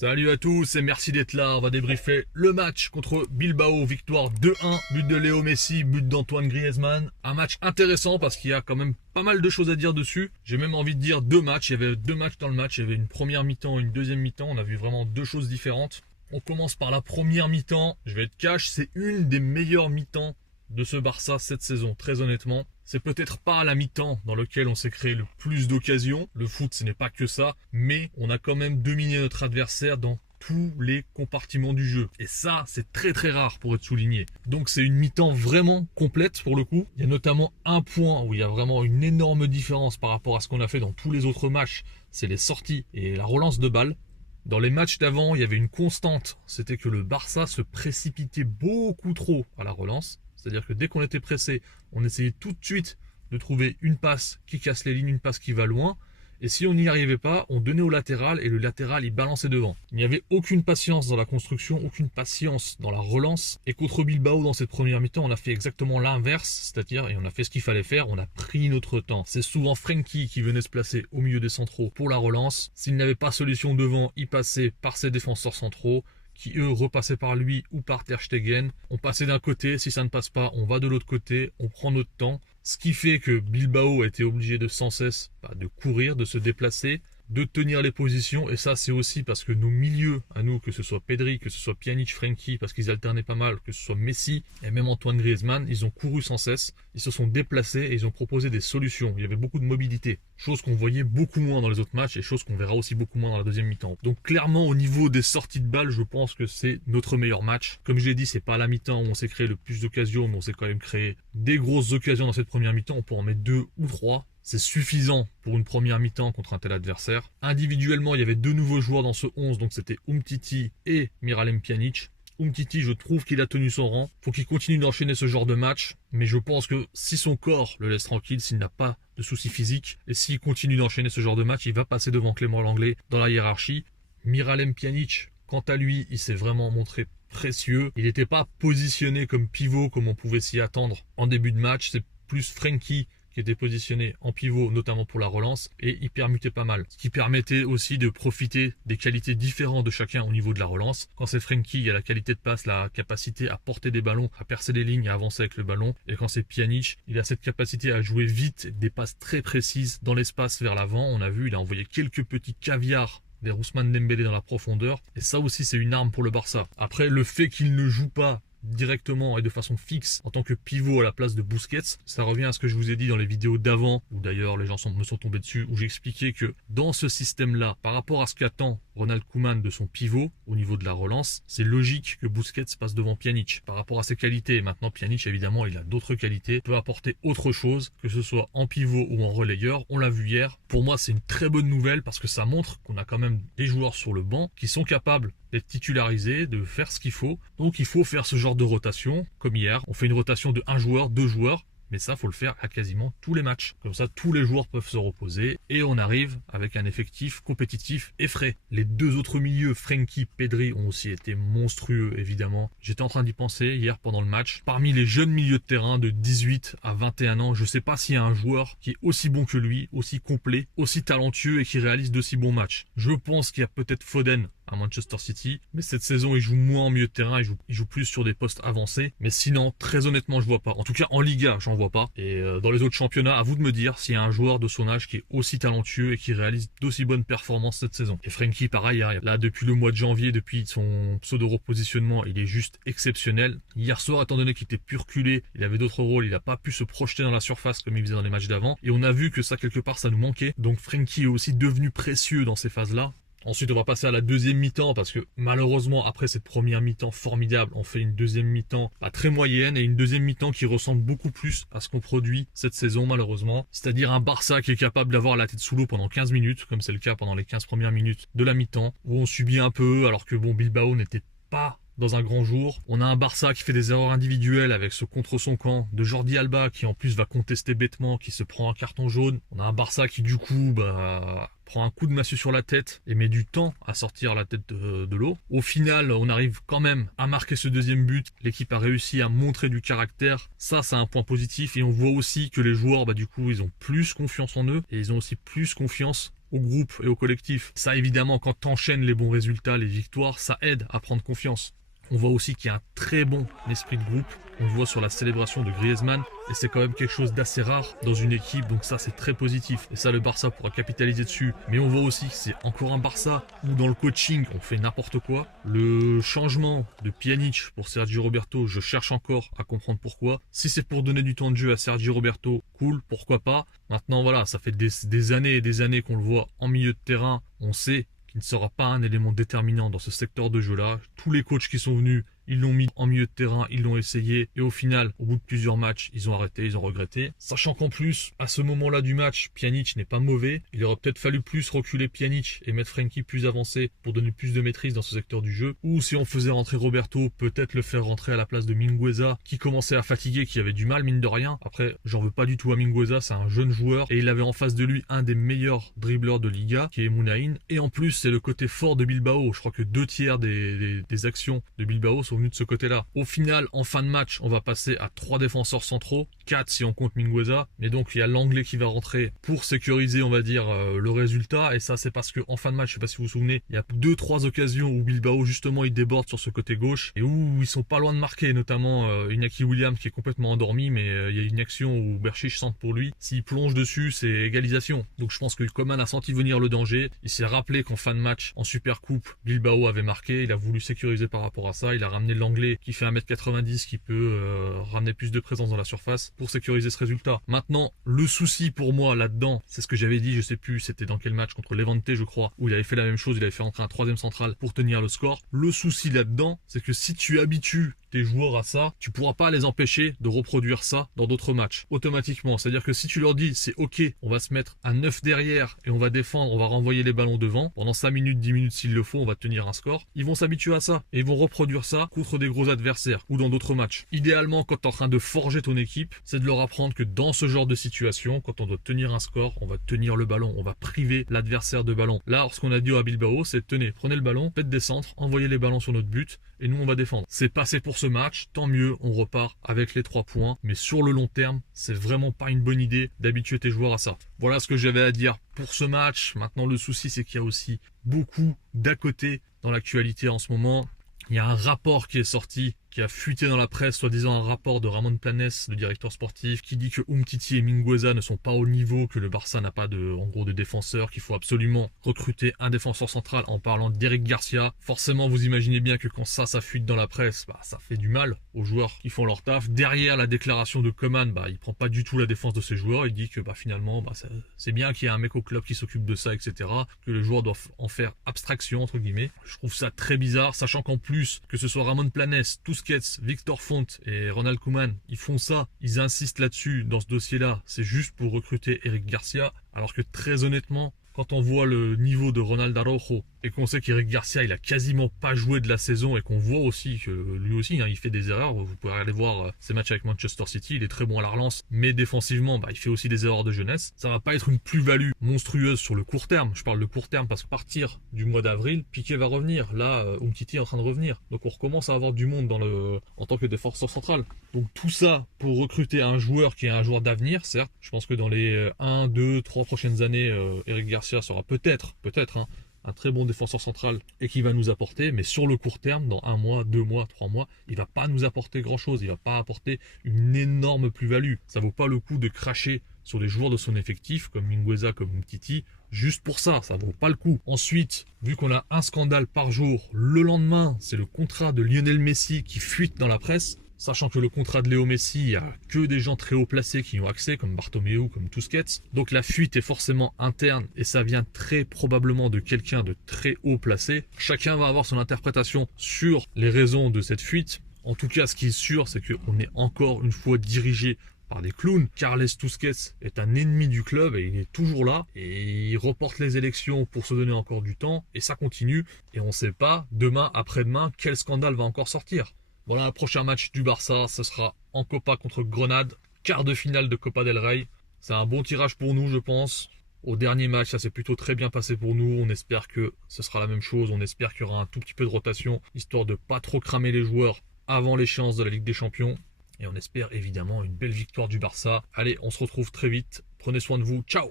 Salut à tous et merci d'être là. On va débriefer le match contre Bilbao. Victoire 2-1, but de Léo Messi, but d'Antoine Griezmann. Un match intéressant parce qu'il y a quand même pas mal de choses à dire dessus. J'ai même envie de dire deux matchs. Il y avait deux matchs dans le match. Il y avait une première mi-temps et une deuxième mi-temps. On a vu vraiment deux choses différentes. On commence par la première mi-temps. Je vais être cash, c'est une des meilleures mi-temps de ce Barça cette saison, très honnêtement. C'est peut-être pas la mi-temps dans lequel on s'est créé le plus d'occasions. Le foot, ce n'est pas que ça. Mais on a quand même dominé notre adversaire dans tous les compartiments du jeu. Et ça, c'est très très rare pour être souligné. Donc c'est une mi-temps vraiment complète pour le coup. Il y a notamment un point où il y a vraiment une énorme différence par rapport à ce qu'on a fait dans tous les autres matchs. C'est les sorties et la relance de balles. Dans les matchs d'avant, il y avait une constante. C'était que le Barça se précipitait beaucoup trop à la relance. C'est-à-dire que dès qu'on était pressé, on essayait tout de suite de trouver une passe qui casse les lignes, une passe qui va loin. Et si on n'y arrivait pas, on donnait au latéral et le latéral, il balançait devant. Il n'y avait aucune patience dans la construction, aucune patience dans la relance. Et contre Bilbao, dans cette première mi-temps, on a fait exactement l'inverse. C'est-à-dire, et on a fait ce qu'il fallait faire, on a pris notre temps. C'est souvent Frenkie qui venait se placer au milieu des centraux pour la relance. S'il n'avait pas solution devant, il passait par ses défenseurs centraux, qui eux repassaient par lui ou par Ter Stegen. On passait d'un côté, si ça ne passe pas, on va de l'autre côté, on prend notre temps. Ce qui fait que Bilbao a été obligé de sans cesse de courir, de se déplacer, de tenir les positions. Et ça, c'est aussi parce que nos milieux, à nous, que ce soit Pedri, que ce soit Pjanic, Frenkie, parce qu'ils alternaient pas mal, que ce soit Messi et même Antoine Griezmann, ils ont couru sans cesse, ils se sont déplacés et ils ont proposé des solutions. Il y avait beaucoup de mobilité, chose qu'on voyait beaucoup moins dans les autres matchs et chose qu'on verra aussi beaucoup moins dans la deuxième mi-temps. Donc clairement, au niveau des sorties de balles, je pense que c'est notre meilleur match. Comme je l'ai dit, c'est pas la mi-temps où on s'est créé le plus d'occasions, mais on s'est quand même créé des grosses occasions dans cette première mi-temps. On peut en mettre 2 ou 3. C'est suffisant pour une première mi-temps contre un tel adversaire. Individuellement, il y avait deux nouveaux joueurs dans ce 11, donc c'était Umtiti et Miralem Pjanic. Umtiti, je trouve qu'il a tenu son rang. Faut qu'il continue d'enchaîner ce genre de match, mais je pense que si son corps le laisse tranquille, s'il n'a pas de soucis physiques, et s'il continue d'enchaîner ce genre de match, il va passer devant Clément Lenglet dans la hiérarchie. Miralem Pjanic, quant à lui, il s'est vraiment montré précieux. Il n'était pas positionné comme pivot comme on pouvait s'y attendre en début de match. C'est plus Frenkie qui était positionné en pivot, notamment pour la relance, et il permutait pas mal. Ce qui permettait aussi de profiter des qualités différentes de chacun au niveau de la relance. Quand c'est Frenkie, il y a la qualité de passe, la capacité à porter des ballons, à percer les lignes, à avancer avec le ballon. Et quand c'est Pjanic, il a cette capacité à jouer vite, des passes très précises dans l'espace vers l'avant. On a vu, il a envoyé quelques petits caviars vers Ousmane Dembélé dans la profondeur. Et ça aussi, c'est une arme pour le Barça. Après, le fait qu'il ne joue pas directement et de façon fixe en tant que pivot à la place de Busquets, ça revient à ce que je vous ai dit dans les vidéos d'avant, où d'ailleurs les gens me sont tombés dessus, où j'expliquais que dans ce système-là, par rapport à ce qu'attend Ronald Koeman de son pivot au niveau de la relance, c'est logique que Busquets passe devant Pjanic par rapport à ses qualités. Maintenant, Pjanic, évidemment, il a d'autres qualités, peut apporter autre chose, que ce soit en pivot ou en relayeur. On l'a vu hier. Pour moi, c'est une très bonne nouvelle parce que ça montre qu'on a quand même des joueurs sur le banc qui sont capables d'être titularisés, de faire ce qu'il faut. Donc il faut faire ce genre de rotation, comme hier. On fait une rotation de 1 joueur, 2 joueurs. Mais ça, faut le faire à quasiment tous les matchs. Comme ça, tous les joueurs peuvent se reposer. Et on arrive avec un effectif compétitif et frais. Les deux autres milieux, Frenkie, Pedri, ont aussi été monstrueux, évidemment. J'étais en train d'y penser hier pendant le match. Parmi les jeunes milieux de terrain de 18 à 21 ans, je ne sais pas s'il y a un joueur qui est aussi bon que lui, aussi complet, aussi talentueux et qui réalise d'aussi bons matchs. Je pense qu'il y a peut-être Foden à Manchester City, mais cette saison il joue moins en milieu de terrain, il joue plus sur des postes avancés, mais sinon très honnêtement je vois pas, en tout cas en Liga j'en vois pas, et dans les autres championnats à vous de me dire s'il y a un joueur de son âge qui est aussi talentueux et qui réalise d'aussi bonnes performances cette saison. Et Frenkie pareil, là depuis le mois de janvier, depuis son pseudo repositionnement, il est juste exceptionnel. Hier soir, étant donné qu'il était plus reculé, il avait d'autres rôles, il n'a pas pu se projeter dans la surface comme il faisait dans les matchs d'avant, et on a vu que ça quelque part ça nous manquait, donc Frenkie est aussi devenu précieux dans ces phases là. Ensuite, on va passer à la deuxième mi-temps parce que malheureusement, après cette première mi-temps formidable, on fait une deuxième mi-temps très moyenne et une deuxième mi-temps qui ressemble beaucoup plus à ce qu'on produit cette saison malheureusement. C'est-à-dire un Barça qui est capable d'avoir la tête sous l'eau pendant 15 minutes, comme c'est le cas pendant les 15 premières minutes de la mi-temps, où on subit un peu alors que Bilbao n'était pas dans un grand jour. On a un Barça qui fait des erreurs individuelles avec ce contre son camp de Jordi Alba qui en plus va contester bêtement, qui se prend un carton jaune. On a un Barça qui du coup prend un coup de massue sur la tête et met du temps à sortir la tête de l'eau. Au final, on arrive quand même à marquer ce deuxième but. L'équipe a réussi à montrer du caractère. Ça, c'est un point positif. Et on voit aussi que les joueurs, du coup, ils ont plus confiance en eux et ils ont aussi plus confiance au groupe et au collectif. Ça, évidemment, quand t'enchaînes les bons résultats, les victoires, ça aide à prendre confiance. On voit aussi qu'il y a un très bon esprit de groupe. On le voit sur la célébration de Griezmann. Et c'est quand même quelque chose d'assez rare dans une équipe. Donc ça, c'est très positif. Et ça, le Barça pourra capitaliser dessus. Mais on voit aussi que c'est encore un Barça où dans le coaching, on fait n'importe quoi. Le changement de Pjanic pour Sergio Roberto, je cherche encore à comprendre pourquoi. Si c'est pour donner du temps de jeu à Sergio Roberto, cool, pourquoi pas. Maintenant, voilà, ça fait des années et des années qu'on le voit en milieu de terrain. On sait qui ne sera pas un élément déterminant dans ce secteur de jeu-là. Tous les coachs qui sont venus, ils l'ont mis en milieu de terrain, ils l'ont essayé. Et au final, au bout de plusieurs matchs, ils ont arrêté, ils ont regretté. Sachant qu'en plus, à ce moment-là du match, Pjanic n'est pas mauvais. Il aurait peut-être fallu plus reculer Pjanic et mettre Frenkie plus avancé pour donner plus de maîtrise dans ce secteur du jeu. Ou si on faisait rentrer Roberto, peut-être le faire rentrer à la place de Mingueza, qui commençait à fatiguer, qui avait du mal, mine de rien. Après, j'en veux pas du tout à Mingueza, c'est un jeune joueur. Et il avait en face de lui un des meilleurs dribbleurs de Liga, qui est Munain. Et en plus, c'est le côté fort de Bilbao. Je crois que 2/3 des actions de Bilbao sont venues de ce côté-là. Au final, en fin de match, on va passer à 3 défenseurs centraux, 4 si on compte Mingueza. Mais donc, il y a l'anglais qui va rentrer pour sécuriser, on va dire, le résultat. Et ça, c'est parce que en fin de match, je sais pas si vous vous souvenez, il y a 2-3 occasions où Bilbao, justement, il déborde sur ce côté gauche et où ils sont pas loin de marquer, notamment Iñaki Williams qui est complètement endormi, mais il y a une action où Berchiche centre pour lui. S'il plonge dessus, c'est égalisation. Donc, je pense que Koeman a senti venir le danger. Il s'est rappelé qu'en fin de match, en Supercoupe, Bilbao avait marqué. Il a voulu sécuriser par rapport à ça. Il a ramené l'anglais qui fait 1m90, qui peut ramener plus de présence dans la surface pour sécuriser ce résultat. Maintenant, le souci pour moi là-dedans, c'est ce que j'avais dit, je sais plus, c'était dans quel match, contre Levante, je crois, où il avait fait la même chose, il avait fait rentrer un 3e central pour tenir le score. Le souci là-dedans, c'est que si tu habitues tes joueurs à ça, tu pourras pas les empêcher de reproduire ça dans d'autres matchs automatiquement. C'est-à-dire que si tu leur dis c'est ok, on va se mettre à 9 derrière et on va défendre, on va renvoyer les ballons devant pendant 5 minutes, 10 minutes s'il le faut, on va tenir un score, ils vont s'habituer à ça et ils vont reproduire ça contre des gros adversaires ou dans d'autres matchs. Idéalement, quand tu es en train de forger ton équipe, c'est de leur apprendre que dans ce genre de situation, quand on doit tenir un score, on va tenir le ballon, on va priver l'adversaire de ballon. Là, ce qu'on a dit à Bilbao, c'est tenez, prenez le ballon, faites des centres, envoyez les ballons sur notre but et nous on va défendre. C'est passé pour ce match, tant mieux, on repart avec les 3 points, mais sur le long terme, c'est vraiment pas une bonne idée d'habituer tes joueurs à ça. Voilà ce que j'avais à dire pour ce match. Maintenant, le souci, c'est qu'il y a aussi beaucoup d'à côté dans l'actualité en ce moment. Il y a un rapport qui est sorti, qui a fuité dans la presse, soi-disant un rapport de Ramon Planes, le directeur sportif, qui dit que Umtiti et Mingueza ne sont pas au niveau, que le Barça n'a pas de défenseur, qu'il faut absolument recruter un défenseur central en parlant d'Eric Garcia. Forcément, vous imaginez bien que quand ça fuite dans la presse, ça fait du mal aux joueurs qui font leur taf. Derrière la déclaration de Koeman, il prend pas du tout la défense de ses joueurs. Il dit que finalement, c'est bien qu'il y ait un mec au club qui s'occupe de ça, etc. Que les joueurs doivent en faire abstraction, entre guillemets. Je trouve ça très bizarre, sachant qu'en plus, que ce soit Ramon Planes, Tusquets, Victor Font et Ronald Koeman, ils font ça, ils insistent là-dessus dans ce dossier-là, c'est juste pour recruter Eric Garcia, alors que très honnêtement, quand on voit le niveau de Ronald Araujo et qu'on sait qu'Eric Garcia il a quasiment pas joué de la saison et qu'on voit aussi que lui aussi il fait des erreurs, vous pouvez aller voir ses matchs avec Manchester City, il est très bon à la relance, mais défensivement il fait aussi des erreurs de jeunesse. Ça va pas être une plus-value monstrueuse sur le court terme, je parle de court terme parce que à partir du mois d'avril, Piqué va revenir, là Umtiti est en train de revenir, donc on recommence à avoir du monde en tant que défenseur central. Donc tout ça pour recruter un joueur qui est un joueur d'avenir, certes, je pense que dans les 1, 2, 3 prochaines années, Eric Garcia sera peut-être un très bon défenseur central et qui va nous apporter, mais sur le court terme, dans 1 mois, 2 mois, 3 mois, il va pas nous apporter grand chose, il va pas apporter une énorme plus-value. Ça vaut pas le coup de cracher sur les joueurs de son effectif, comme Mingueza, comme Umtiti, juste pour ça vaut pas le coup. Ensuite, vu qu'on a un scandale par jour, le lendemain, c'est le contrat de Lionel Messi qui fuite dans la presse, sachant que le contrat de Léo Messi, il n'y a que des gens très haut placés qui y ont accès, comme Bartomeu, comme Tusquets. Donc la fuite est forcément interne et ça vient très probablement de quelqu'un de très haut placé. Chacun va avoir son interprétation sur les raisons de cette fuite. En tout cas, ce qui est sûr, c'est qu'on est encore une fois dirigé par des clowns. Carles Tusquets est un ennemi du club et il est toujours là et il reporte les élections pour se donner encore du temps et ça continue et on ne sait pas demain, après-demain, quel scandale va encore sortir. Voilà, le prochain match du Barça, ce sera en Copa contre Grenade, quart de finale de Copa del Rey. C'est un bon tirage pour nous, je pense. Au dernier match, ça s'est plutôt très bien passé pour nous. On espère que ce sera la même chose. On espère qu'il y aura un tout petit peu de rotation, histoire de pas trop cramer les joueurs avant l'échéance de la Ligue des Champions. Et on espère évidemment une belle victoire du Barça. Allez, on se retrouve très vite. Prenez soin de vous. Ciao!